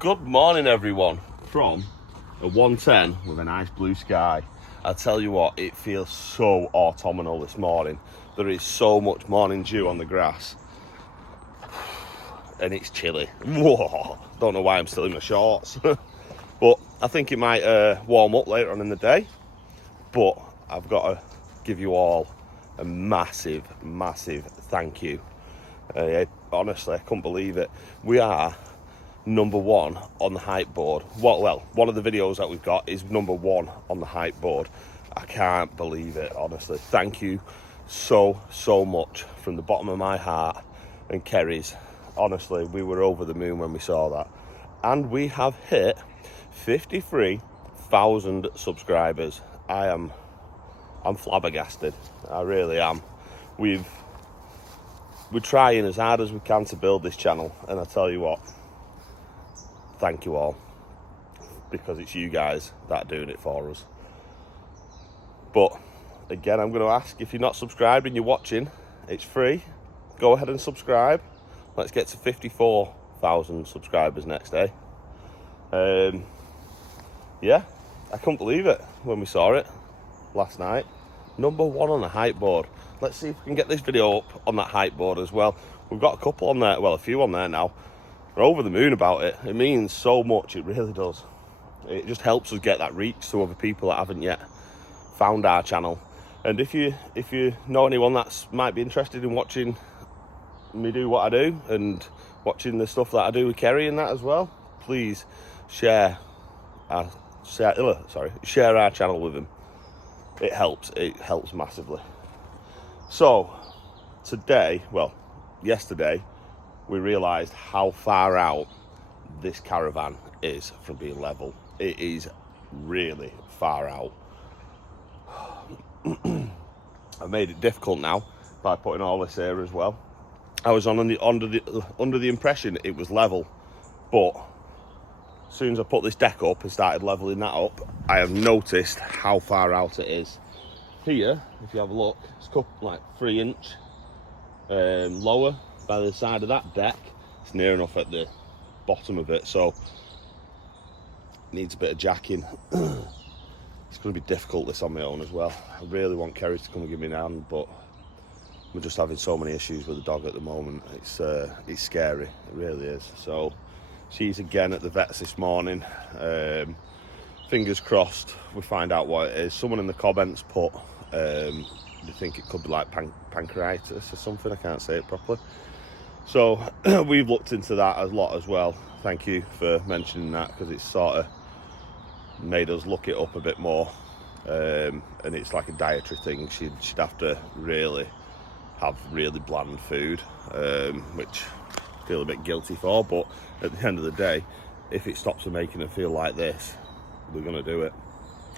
Good morning, everyone, from a 110 with a nice blue sky. I tell you what, it feels so autumnal this morning. There is so much morning dew on the grass, and it's chilly. Whoa, don't know why I'm still in my shorts, but I think it might warm up later on in the day. But I've got to give you all a massive thank you. Honestly, I couldn't believe it. We are number one on the hype board. Well, one of the videos that we've got is number one on the hype board. I can't believe it, honestly. Thank you so much from the bottom of my heart and Kerry's. Honestly, we were over the moon when we saw that. And we have hit 53,000 subscribers. I'm flabbergasted. I really am. We're trying as hard as we can to build this channel, and I tell you what, thank you all, because it's you guys that are doing it for us. But again, I'm going to ask, if you're not subscribed and you're watching, it's free. Go ahead and subscribe. Let's get to 54,000 subscribers next day. Yeah, I couldn't believe it when we saw it last night. Number one on the hype board. Let's see if we can get this video up on that hype board as well. We've got a couple on there, well, a few on there now. We're over the moon about it. It means so much, it really does. It just helps us get that reach to other people that haven't yet found our channel. And if you know anyone that might be interested in watching me do what I do and watching the stuff that I do with Kerry and that as well, please share our channel with them. It helps massively. So yesterday we realised how far out this caravan is from being level. It is really far out. I made it difficult now by putting all this here as well. I was under the impression it was level, but as soon as I put this deck up and started leveling that up, I have noticed how far out it is. Here, if you have a look, it's like 3 inch lower by the side of that deck. It's near enough at the bottom of it, so it needs a bit of jacking. It's going to be difficult this on my own as well. I really want Kerry to come and give me a hand, but we're just having so many issues with the dog at the moment. It's scary, it really is. So she's again at the vets this morning. Fingers crossed we find out what it is. Someone in the comments put they think it could be like pancreatitis or something. I can't say it properly. So we've looked into that a lot as well. Thank you for mentioning that, because it's sort of made us look it up a bit more. And it's like a dietary thing. She'd have to really have really bland food, which I feel a bit guilty for. But at the end of the day, if it stops her making her feel like this, we're going to do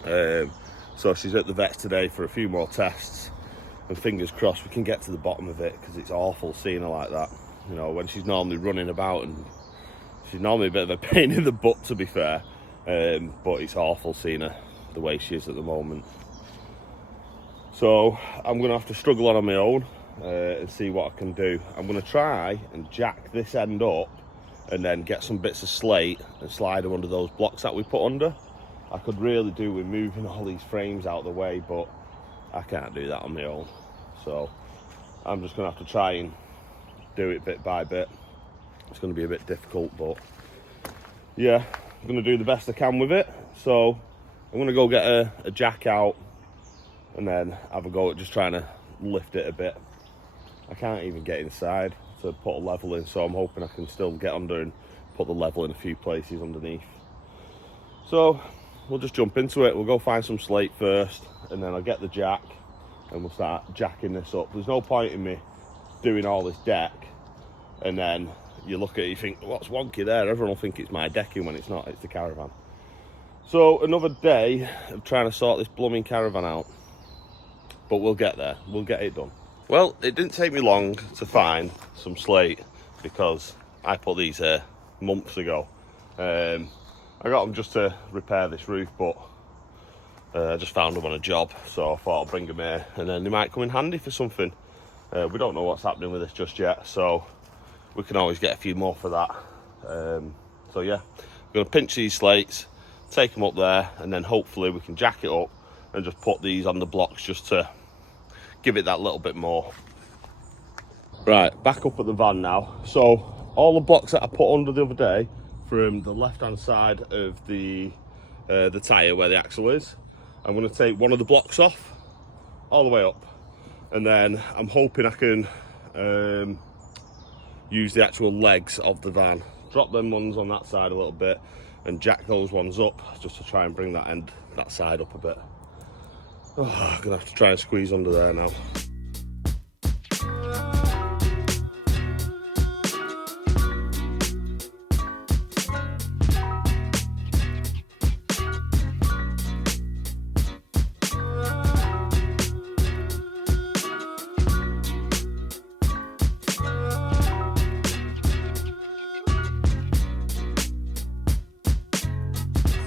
it. So she's at the vets today for a few more tests, and fingers crossed we can get to the bottom of it, because it's awful seeing her like that. You know, when she's normally running about, and she's normally a bit of a pain in the butt, to be fair, but it's awful seeing her the way she is at the moment. So I'm going to have to struggle on my own and see what I can do. I'm going to try and jack this end up and then get some bits of slate and slide them under those blocks that we put under. I could really do with moving all these frames out of the way, but I can't do that on my own. So I'm just going to have to try and do it bit by bit. It's going to be a bit difficult, but yeah, I'm going to do the best I can with it. So I'm going to go get a jack out and then have a go at just trying to lift it a bit. I can't even get inside to put a level in, so I'm hoping I can still get under and put the level in a few places underneath. So we'll just jump into it. We'll go find some slate first, and then I'll get the jack and we'll start jacking this up. There's no point in me doing all this deck and then you look at it, you think, what's wonky there? Everyone will think it's my decking when it's not, it's the caravan. So another day of trying to sort this blooming caravan out, but we'll get there, we'll get it done. Well, it didn't take me long to find some slate, because I put these here months ago. I got them just to repair this roof, but I just found them on a job, so I thought I'd bring them here, and then they might come in handy for something. We don't know what's happening with this just yet, so we can always get a few more for that. So yeah, I'm going to pinch these slates, take them up there, and then hopefully we can jack it up and just put these on the blocks just to give it that little bit more. Right, back up at the van now. So all the blocks that I put under the other day from the left-hand side of the tyre where the axle is, I'm going to take one of the blocks off all the way up, and then I'm hoping I can use the actual legs of the van, drop them ones on that side a little bit and jack those ones up just to try and bring that side up a bit. Oh, I'm gonna have to try and squeeze under there now.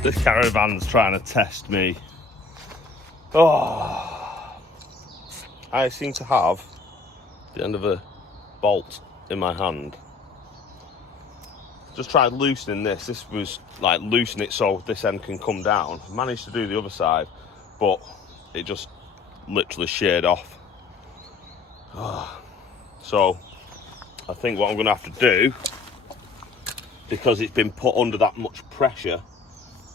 This Caravan's trying to test me. Oh, I seem to have the end of a bolt in my hand. Just tried loosening this. This was like loosen it so this end can come down. Managed to do the other side, but it just literally sheared off. Oh. So I think what I'm going to have to do, because it's been put under that much pressure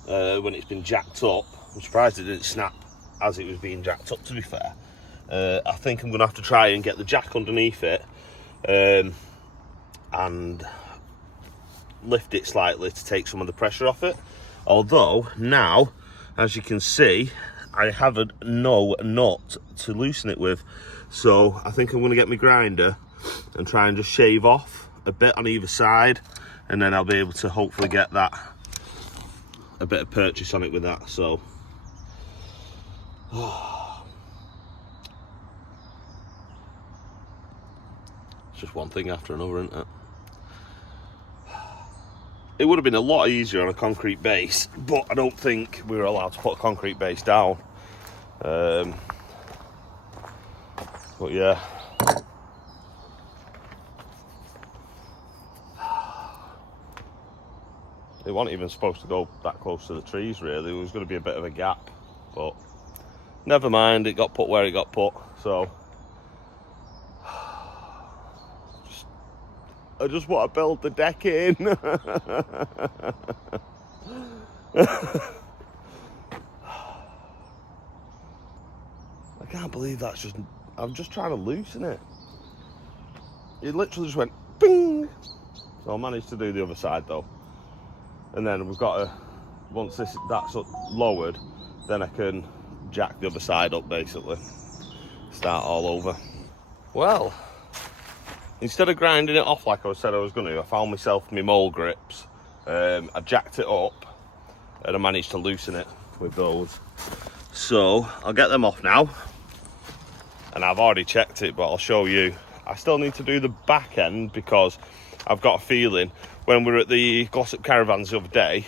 when it's been jacked up, I'm surprised it didn't snap as it was being jacked up, to be fair. I think I'm going to have to try and get the jack underneath it and lift it slightly to take some of the pressure off it. Although now, as you can see, I have no nut to loosen it with. So I think I'm going to get my grinder and try and just shave off a bit on either side, and then I'll be able to hopefully get that a bit of purchase on it with that. So it's just one thing after another, isn't it? It would have been a lot easier on a concrete base, but I don't think we were allowed to put a concrete base down. But yeah, it wasn't even supposed to go that close to the trees, really. There was going to be a bit of a gap, but never mind, it got put where it got put. So I just want to build the deck in. I can't believe that's just, I'm just trying to loosen it. It literally just went bing. So I managed to do the other side though. And then we've got to, once that's lowered, then I can jack the other side up basically. Start all over. Well, instead of grinding it off like I said I was going to, I found myself my mole grips. I jacked it up and I managed to loosen it with those. So I'll get them off now. And I've already checked it, but I'll show you. I still need to do the back end because I've got a feeling when we were at the Glossop Caravans the other day,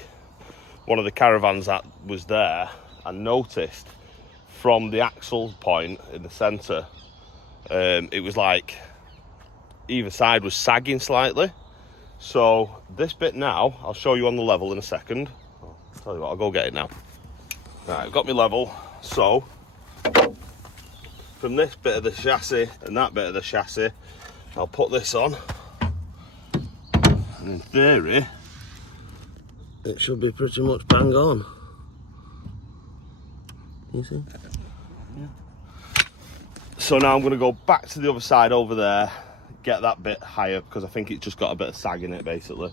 one of the caravans that was there, I noticed from the axle point in the centre, it was like either side was sagging slightly. So this bit now, I'll show you on the level in a second. I'll tell you what, I'll go get it now. Right, I've got my level. So from this bit of the chassis and that bit of the chassis, I'll put this on. And in theory, it should be pretty much bang on. You see? Yeah. So now I'm going to go back to the other side over there, get that bit higher because I think it's just got a bit of sag in it basically.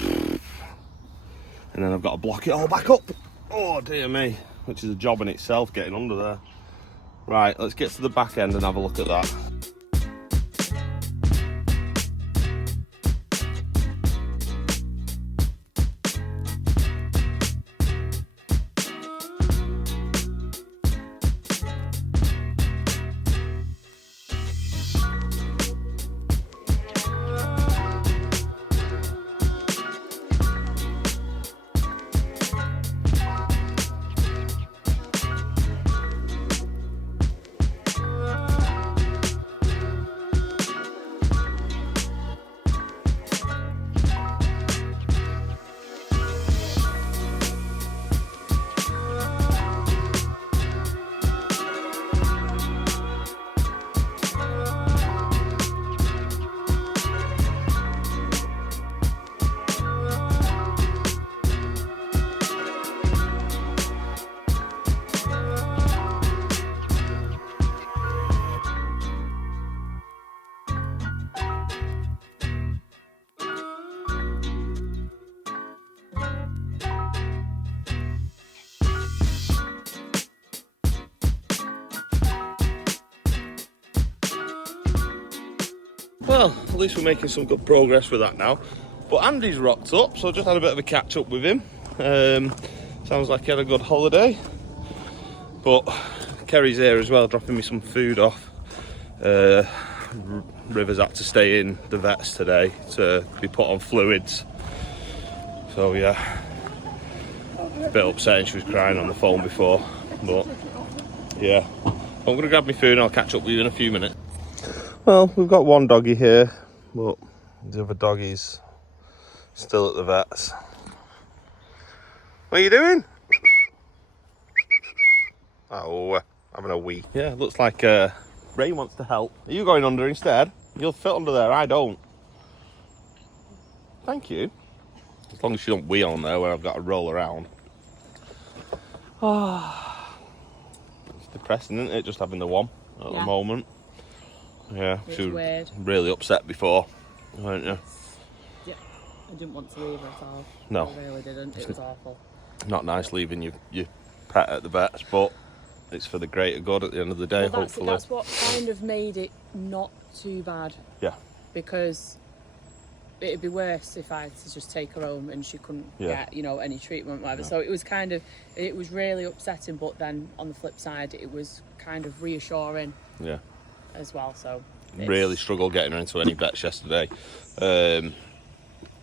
And then I've got to block it all back up. Oh dear me, which is a job in itself getting under there. Right, let's get to the back end and have a look at that. Well, at least we're making some good progress with that now. But Andy's rocked up, so I just had a bit of a catch up with him. Sounds like he had a good holiday. But Kerry's here as well, dropping me some food off. River's had to stay in the vets today to be put on fluids. So yeah, a bit upsetting, she was crying on the phone before. But yeah, I'm going to grab my food and I'll catch up with you in a few minutes. Well, we've got one doggy here, but the other doggy's still at the vets. What are you doing? Oh, having a wee. Yeah, looks like Ray wants to help. Are you going under instead? You'll fit under there, I don't. Thank you. As long as you don't wee on there where I've got to roll around. It's depressing, isn't it, just having the one at the moment. Yeah, it's she was weird. Really upset before, weren't you? Yeah, I didn't want to leave her at all. No. I really didn't, it was awful. Not nice leaving your pet at the vets, but it's for the greater good at the end of the day, hopefully. That's what kind of made it not too bad. Yeah. Because it'd be worse if I had to just take her home and she couldn't get, any treatment, whatever. Yeah. So it was really upsetting, but then on the flip side, it was kind of reassuring. Yeah. As well, so really struggled getting her into any vets yesterday.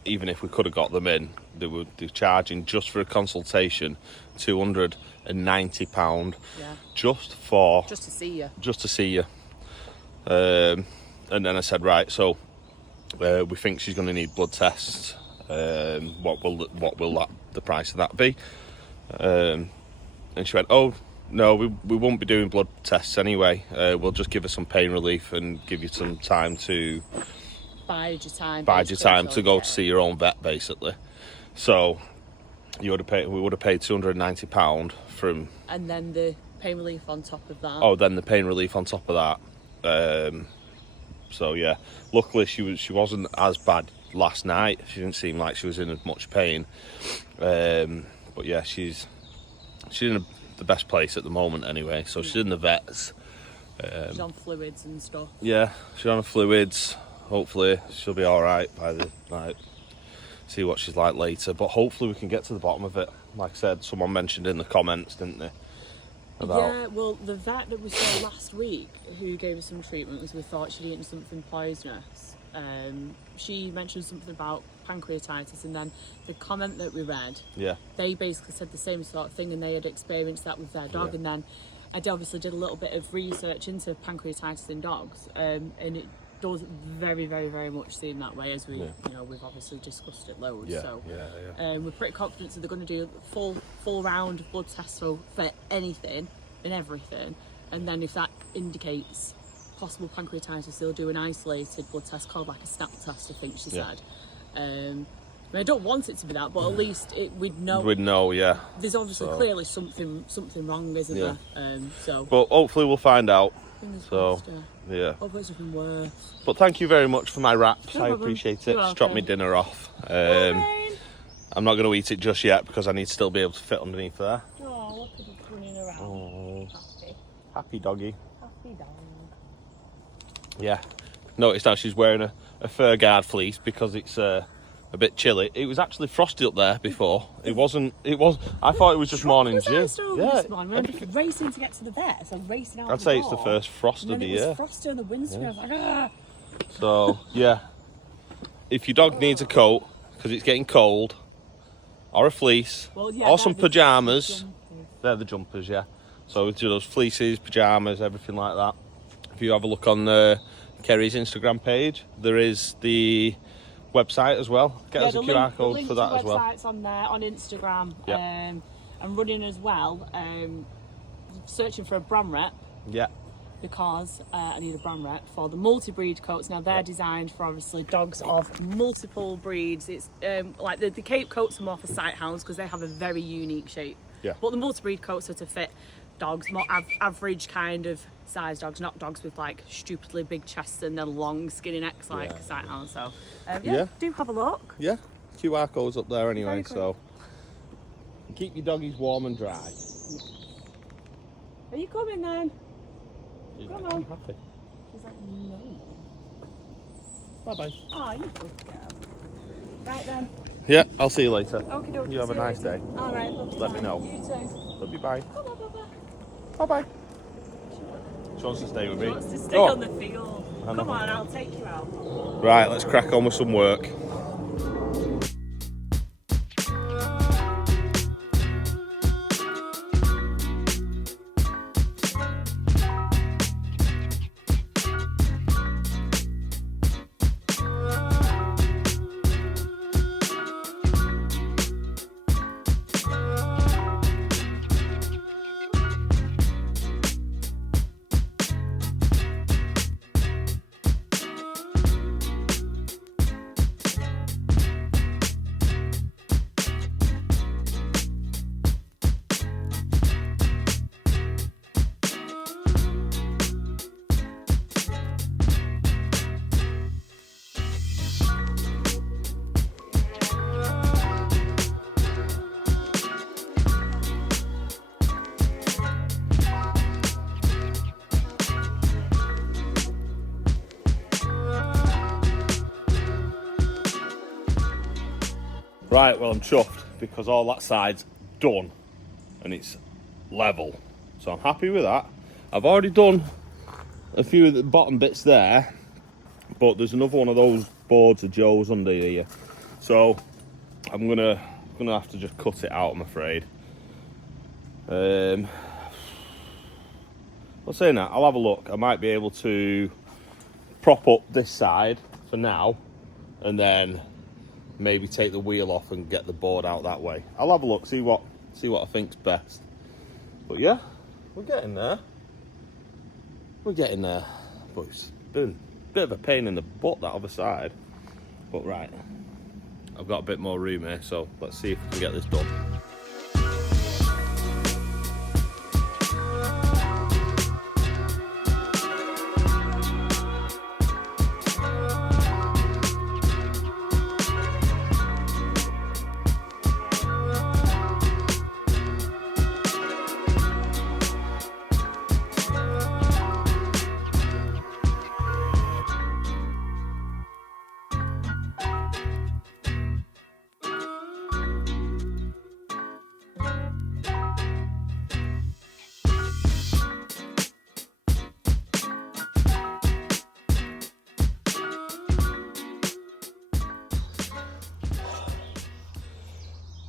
Even if we could have got them in, they're charging just for a consultation £290 just to see you. And then I said, right, so we think she's going to need blood tests. What will the price of that be? And she went, oh no, we won't be doing blood tests anyway. We'll just give her some pain relief and give you some time to bide your time to go to see your own vet, basically. So we would have paid £290 from, and then the pain relief on top of that. Oh, then the pain relief on top of that. So yeah, luckily she wasn't as bad last night. She didn't seem like she was in as much pain. But yeah, she's in the best place at the moment anyway. So she's in the vets. She's on fluids and stuff. Yeah, she's on fluids. Hopefully she'll be all right by the night. See what she's like later, but hopefully we can get to the bottom of it. Like I said, someone mentioned in the comments, didn't they? Yeah, well, the vet that we saw last week who gave us some treatment because we thought she'd eaten something poisonous. She mentioned something about pancreatitis, and then the comment that we read, they basically said the same sort of thing, and they had experienced that with their dog. And then I obviously did a little bit of research into pancreatitis in dogs, and it does very, very, very much seem that way, as we've obviously discussed it loads. We're pretty confident that they're going to do full round blood tests for anything and everything, and then if that indicates possible pancreatitis, they'll do an isolated blood test called like a snap test, I think she said. I don't want it to be that, but at least we'd know. There's obviously clearly something wrong, isn't there? But hopefully we'll find out. Hopefully it's nothing worse. But thank you very much for my wraps. No I problem. appreciate it. Just dropped me dinner off. I'm not going to eat it just yet because I need to still be able to fit underneath there. Oh, look at it running around. Oh, happy doggy. Happy dog. Yeah. Noticed how she's wearing a fur guard fleece because it's a bit chilly. It was actually frosty up there before. It wasn't. I thought it was just morning dew. Yeah. I'm racing to get to the vet, so I'm racing out. I'd say it's the first frost of the year. It was frosty on the windscreen. I was like, ah. So yeah, if your dog needs a coat because it's getting cold, or a fleece, or some pajamas, they're the jumpers. Yeah. So we do those fleeces, pajamas, everything like that. If you have a look on Kerry's Instagram page, there is the website as well. Get us a QR code for that as well. The website's on there on Instagram. I'm running as well. Searching for a brand rep. Yeah. Because I need a brand rep for the multi-breed coats. Now they're designed for obviously dogs of multiple breeds. It's like the Cape coats are more for sight hounds because they have a very unique shape. Yeah. But the multi-breed coats are to fit dogs, more average kind of size dogs, not dogs with like stupidly big chests and then long skinny necks like sight hounds. So do have a look. Yeah, QR code's up there anyway, so keep your doggies warm and dry. Are you coming then? Come on. Happy. She's like, no. Bye-bye. Oh, you good girl. Right then. Yeah, I'll see you later. Okay, dokie. You have a nice day. All right, love you. Let me Bye. know. You too. Love you, bye. Bye-bye. Bye-bye. She wants to stay with me. She wants to stay Go on the field. Come on, I'll take you out. Right, let's crack on with some work. Right, well, I'm chuffed because all that side's done and it's level. So I'm happy with that. I've already done a few of the bottom bits there, but there's another one of those boards of Joe's under here. So I'm gonna have to just cut it out, I'm afraid. Well, saying that, I'll have a look. I might be able to prop up this side for now and then maybe take the wheel off and get the board out that way. I'll have a look, see what I think's best. But yeah, we're getting there. We're getting there. But it's been a bit of a pain in the butt, that other side. But right, I've got a bit more room here, so let's see if we can get this done.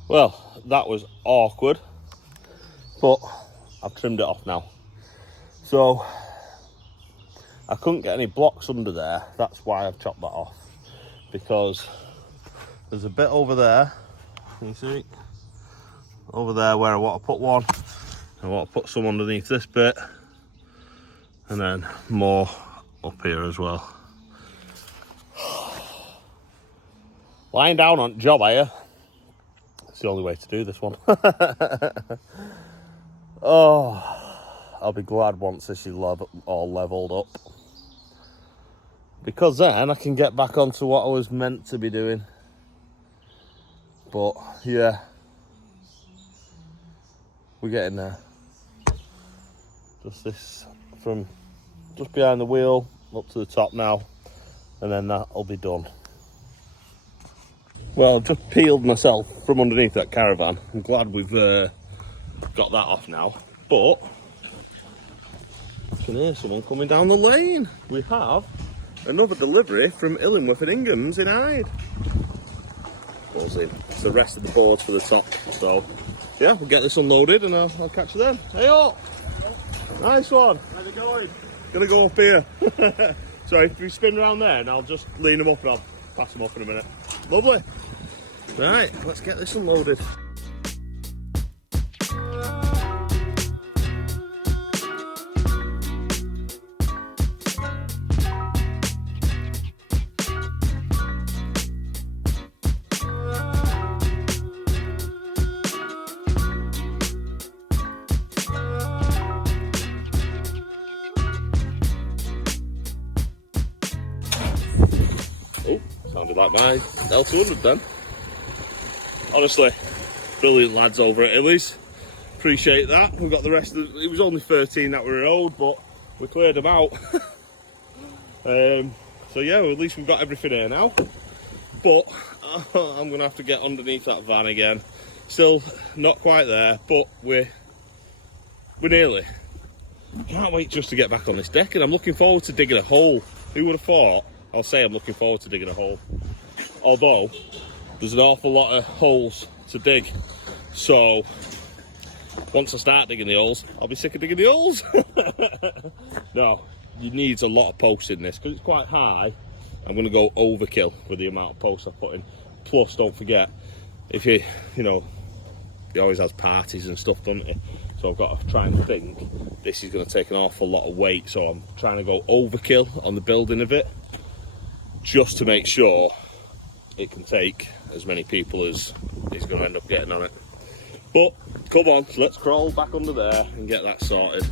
Well, that was awkward, but I've trimmed it off now. So I couldn't get any blocks under there. That's why I've chopped that off, because there's a bit over there, can you see? Over there where I want to put one. I want to put some underneath this bit, and then more up here as well. Lying down on job, are you? It's the only way to do this one. Oh, I'll be glad once this is all levelled up, because then I can get back onto what I was meant to be doing. But yeah, we're getting there. Just this from just behind the wheel up to the top now, and then that'll be done. Well, I've just peeled myself from underneath that Caravan. I'm glad we've got that off now. But I can hear someone coming down the lane. We have another delivery from Illingworth and Ingham's in Hyde. Buzzing. It's the rest of the boards for the top. So yeah, we'll get this unloaded and I'll catch you then. Hey up! Nice one. How's it going? Gonna go up here. So if we spin around there, and I'll just lean them up and I'll pass them up in a minute. Lovely. Right, let's get this unloaded. Oh, sounded like my L200 then. Honestly, brilliant lads over at Illy's. Appreciate that. We've got the rest of it was only 13 that were owed, but we cleared them out. So yeah, well, at least we've got everything here now. But I'm gonna have to get underneath that van again. Still not quite there, but we're nearly. Can't wait just to get back on this deck, and I'm looking forward to digging a hole. Who would have thought? I'll say I'm looking forward to digging a hole. Although there's an awful lot of holes to dig. So once I start digging the holes, I'll be sick of digging the holes. No, you need a lot of posts in this because it's quite high. I'm going to go overkill with the amount of posts I put in. Plus, don't forget, if you know, he always has parties and stuff, doesn't he? So I've got to try and think. This is going to take an awful lot of weight, so I'm trying to go overkill on the building of it, just to make sure it can take as many people as he's going to end up getting on it. But come on, so let's crawl back under there and get that sorted.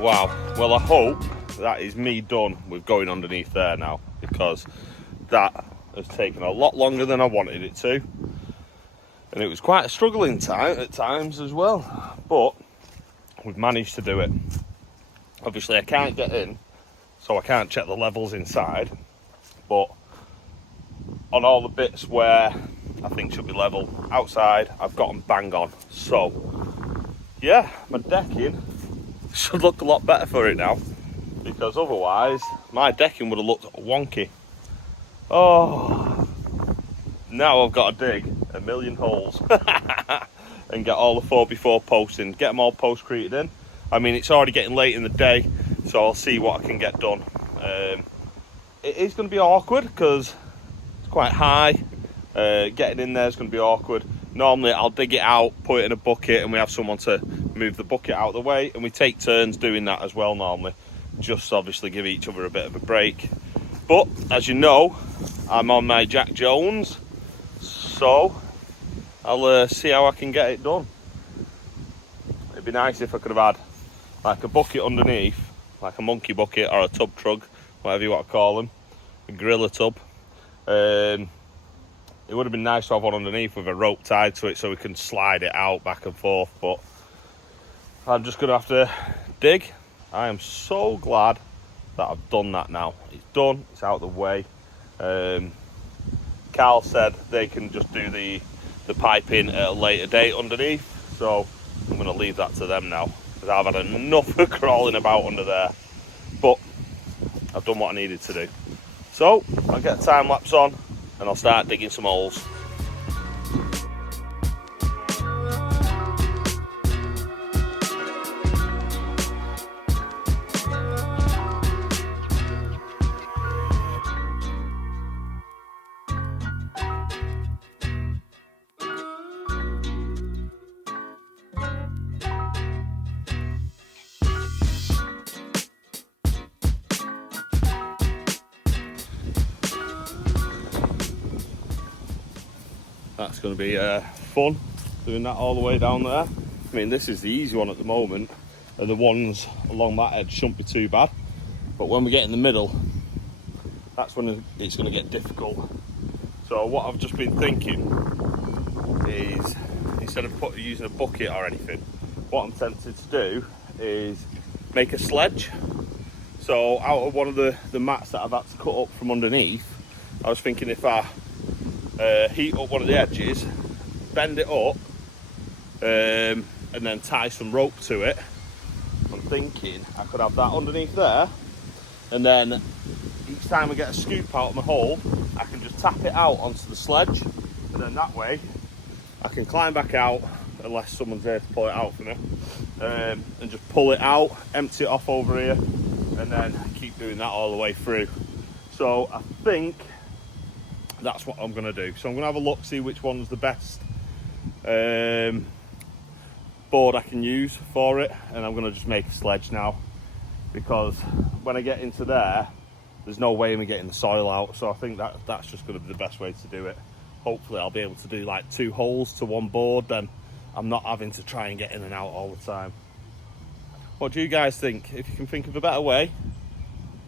Wow, well I hope that is me done with going underneath there now, because that has taken a lot longer than I wanted it to, and it was quite a struggling time at times as well, but we've managed to do it. Obviously I can't get in, so I can't check the levels inside, but on all the bits where I think should be level outside, I've got them bang on. So yeah, my decking should look a lot better for it now, because otherwise my decking would have looked wonky. Oh, now I've got to dig a million holes and get all the 4x4 posts in, get them all post-created in. I mean, it's already getting late in the day, so I'll see what I can get done. It is going to be awkward because it's quite high. Getting in there is going to be awkward. Normally I'll dig it out, put it in a bucket, and we have someone to move the bucket out of the way, and we take turns doing that as well normally, just obviously give each other a bit of a break. But as you know, I'm on my Jack Jones, so I'll see how I can get it done. It'd be nice if I could have had like a bucket underneath, like a monkey bucket or a tub trug, whatever you want to call them, a gorilla tub. It would have been nice to have one underneath with a rope tied to it so we can slide it out back and forth, but I'm just going to have to dig. I am so glad that I've done that now. It's done, it's out of the way. Carl said they can just do the piping at a later date underneath, so I'm going to leave that to them now, because I've had enough of crawling about under there. But I've done what I needed to do. So I'll get a time lapse on and I'll start digging some holes. That's going to be fun, doing that all the way down there. I mean, this is the easy one at the moment, and the ones along that edge shouldn't be too bad. But when we get in the middle, that's when it's going to get difficult. So what I've just been thinking is, instead of using a bucket or anything, what I'm tempted to do is make a sledge. So out of one of the mats that I've had to cut up from underneath, I was thinking if I heat up one of the edges, bend it up, and then tie some rope to it. I'm thinking I could have that underneath there, and then each time I get a scoop out of my hole, I can just tap it out onto the sledge, and then that way I can climb back out, unless someone's there to pull it out for me, and just pull it out, empty it off over here, and then keep doing that all the way through. So I think that's what I'm going to do. So I'm going to have a look, see which one's the best board I can use for it, and I'm going to just make a sledge now, because when I get into there, there's no way of me getting the soil out. So I think that's just going to be the best way to do it. Hopefully I'll be able to do like 2 holes to one board, then I'm not having to try and get in and out all the time. What do you guys think? If you can think of a better way,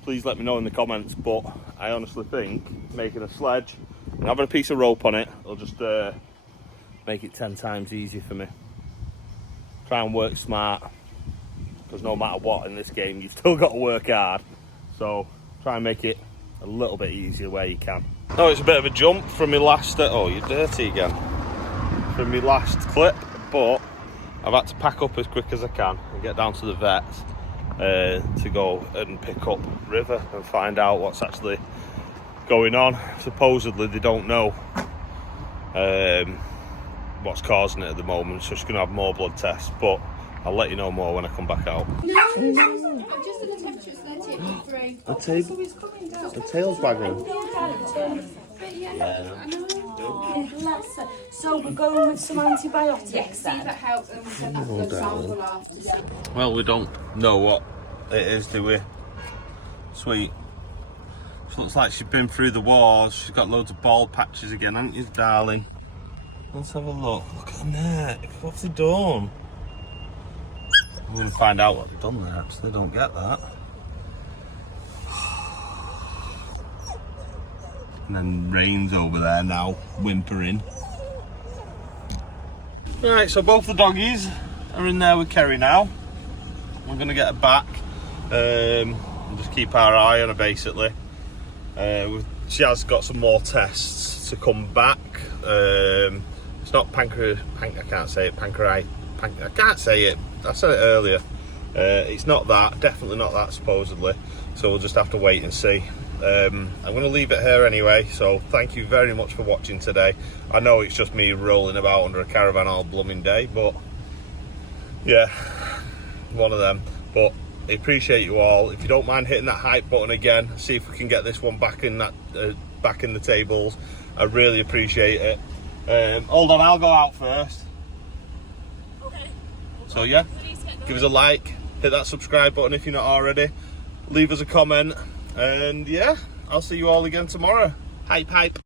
please let me know in the comments. But I honestly think making a sledge and having a piece of rope on it will just make it 10 times easier for me. Try and work smart, because no matter what in this game, you've still got to work hard. So try and make it a little bit easier where you can. Oh, it's a bit of a jump from my last, oh, you're dirty again. From my last clip, but I've had to pack up as quick as I can and get down to the vets to go and pick up River and find out what's actually going on. Supposedly they don't know what's causing it at the moment, so she's going to have more blood tests, but I'll let you know more when I come back out. No, I'm just going to tempt it's 33. The tail's wagging. So we're going with some antibiotics Yes, see if that helps, and we'll send that blood sample after. Well, we don't know what it is, do we? Sweet. She looks like she's been through the wars. She's got loads of bald patches again, haven't you, darling? Let's have a look. Look at her neck. What's he done? I'm going to find out what they've done there, actually. Don't get that. And then Rain's over there now, whimpering. Right, so both the doggies are in there with Kerry now. We're going to get her back and just keep our eye on her, basically. She has got some more tests to come back. It's not I can't say it, I can't say it, I said it earlier. It's not that, definitely not that, supposedly. So we'll just have to wait and see. I'm going to leave it here anyway, so thank you very much for watching today. I know it's just me rolling about under a caravan all blooming day, but yeah, one of them. But I appreciate you all. If you don't mind hitting that hype button again, see if we can get this one back in that back in the tables. I really appreciate it. Hold on, I'll go out first. Okay. So yeah, give us a like, hit that subscribe button if you're not already, leave us a comment, and yeah, I'll see you all again tomorrow. Hype, hype.